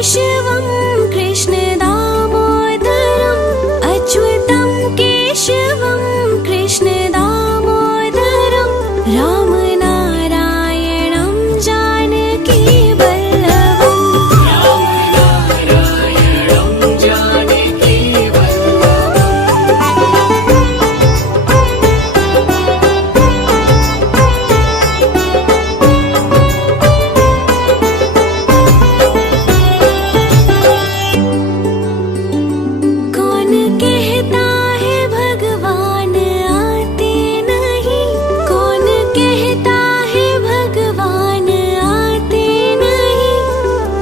केशवं कृष्ण दामोदरम् अच्युतं केशवं कृष्ण दामोदरं राम नारायणं जानकी वल्लभम् कौन कहता है भगवान आते नहीं, कौन कहता है भगवान आते नहीं,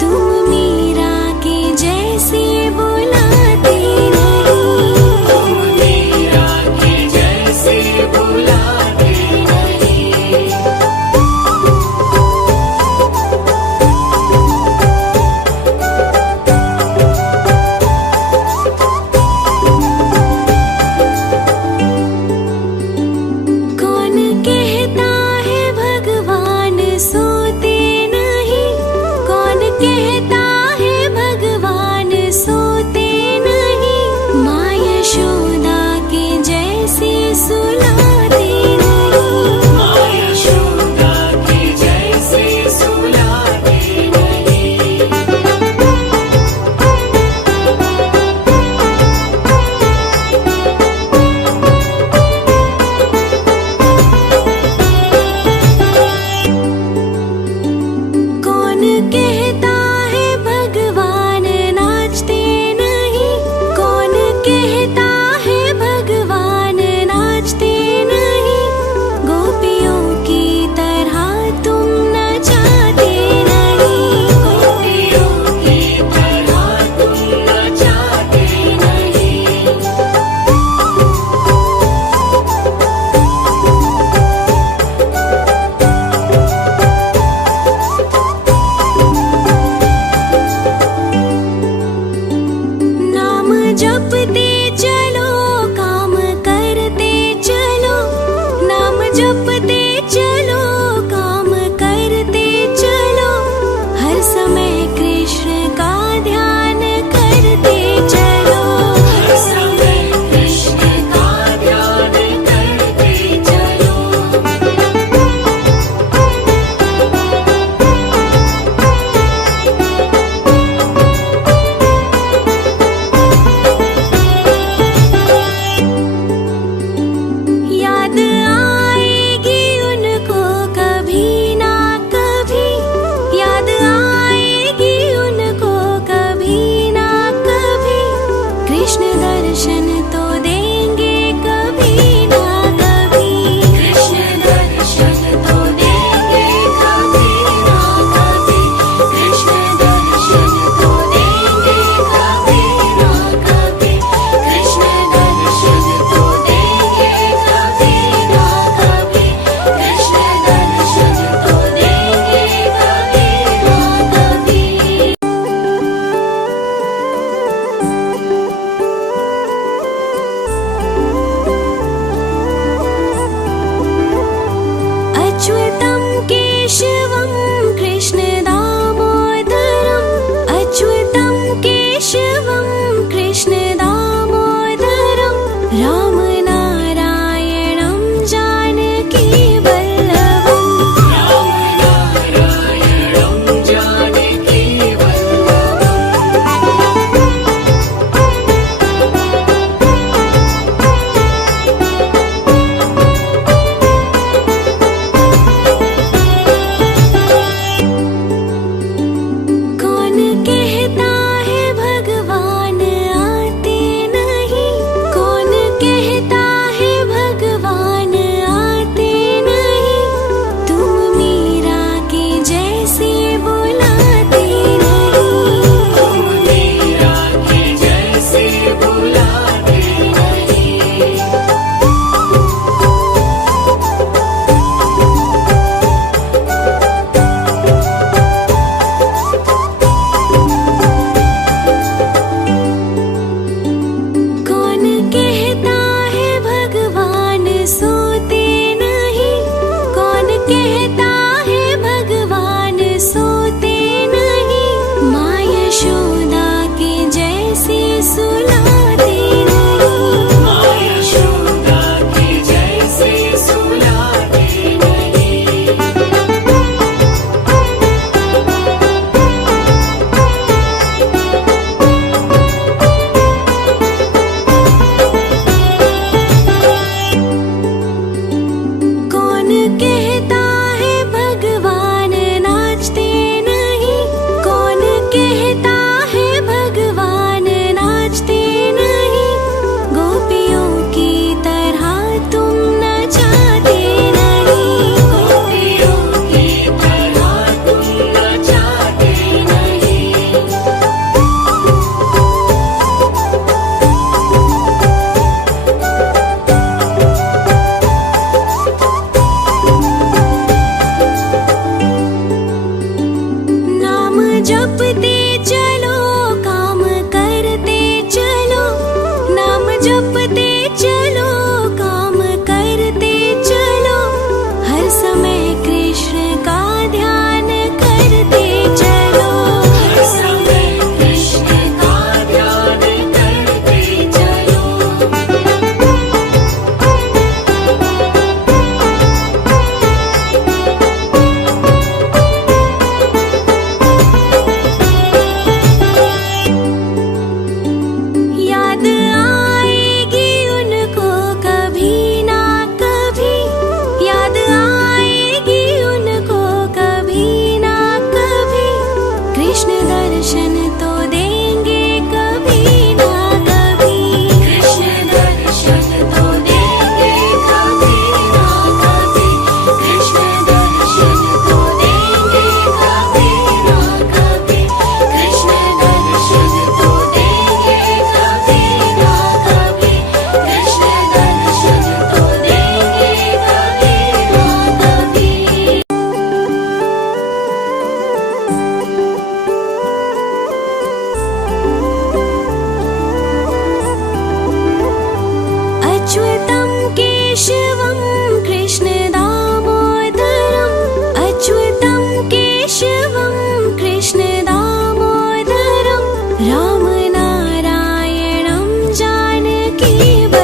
तुम मीरा के जैसे बुलाते नहीं, तुम मीरा के जैसे बुलाते नहीं। कौन कहता है भगवान सोते नहीं, कौन कहता है भगवान सोते नहीं, माँ यशोदा के जैसे सुलाते नहीं, माँ यशोदा के जैसे सुलाते नहीं। कौन कहता है भगवान नाचते नहीं, कौन कहता है भगवान नाचते नहीं, गोपियों की तरह तुम नचाते नहीं, गोपियों की तरह तुम नचाते नहीं। नाम जपते चलो काम करते चलो, नाम जपते चलो काम करते चलो, हर समय कृष्ण का ध्यान करते चलो, हर समय कृष्ण का ध्यान करते चलो। याद आएगी उनको कभी ना कभी, याद आएगी उनको कभी ना कभी, कृष्ण दर्शन तो देंगे कभी ना कभी, कृष्ण दर्शन तो देंगे कभी ना कभी, कृष्ण दर्शन तो देंगे कभी ना कभी, कृष्ण दर्शन तो देंगे कभी ना कभी, कृष्ण दर्शन तो देंगे कभी ना कभी। अच्युतं केशवं कृष्ण दामोदरम् अच्युतं केशवं कृष्ण दामोदरं राम नारायणं जानकी वल्लभम् राम नारायणं जानकी वल्लभम्। केशवं कृष्णदामोदरम् अच्युतं केशवं कृष्णदामोदरं रामनारायणं जानकीवल्लभम्।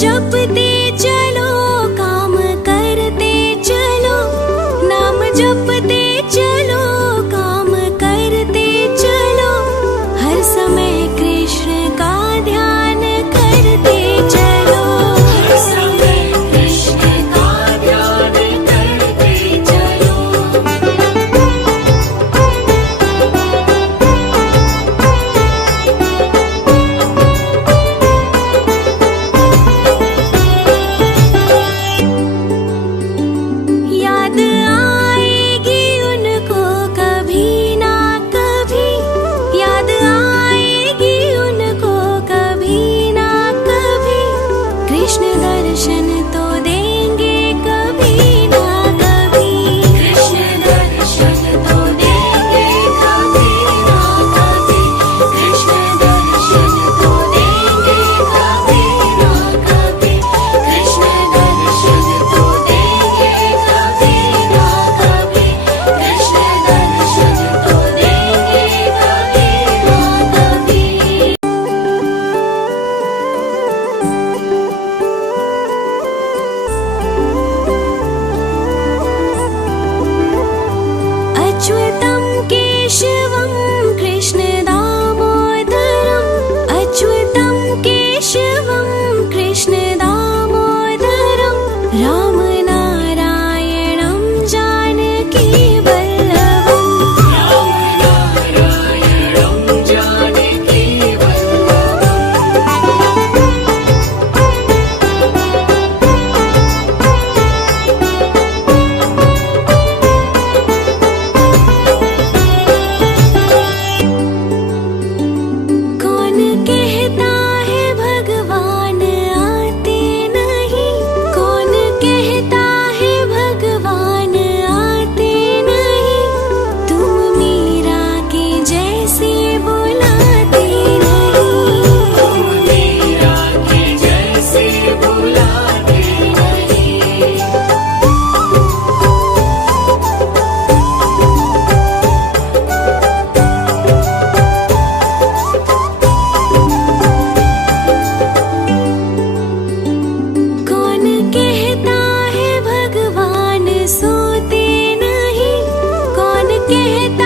जपते चलो, काम करते चलो, नाम जपते चलो, काम करते चलो, हर समय कृष्ण का ध्यान करते चलो, हर समय कृष्ण का ध्यान करते चलो। याद आएगी उनको कभी ना कभी, याद आएगी उनको कभी ना कभी, कृष्ण दर्शन तो देंगे कभी ना कभी, कृष्ण दर्शन तो देंगे कभी ना कभी, कृष्ण दर्शन तो देंगे कभी ना कभी, कृष्ण दर्शन तो देंगे कभी ना कभी, कृष्ण दर्शन तो देंगे कभी ना कभी। अच्युतं केशवं कृष्ण दामोदरं, अच्युतं केशवं कृष्ण दामोदरं, राम नारायणं जानकी वल्लभं, राम नारायणं जानकी कौन कहता है भगवान आते नहीं, कौन कहता है भगवान आते नहीं, तुम मीरा के जैसे बुलाते नहीं, तुम मीरा के जैसे बुलाते नहीं। कौन कहता है भगवान सोते नहीं, कौन कहता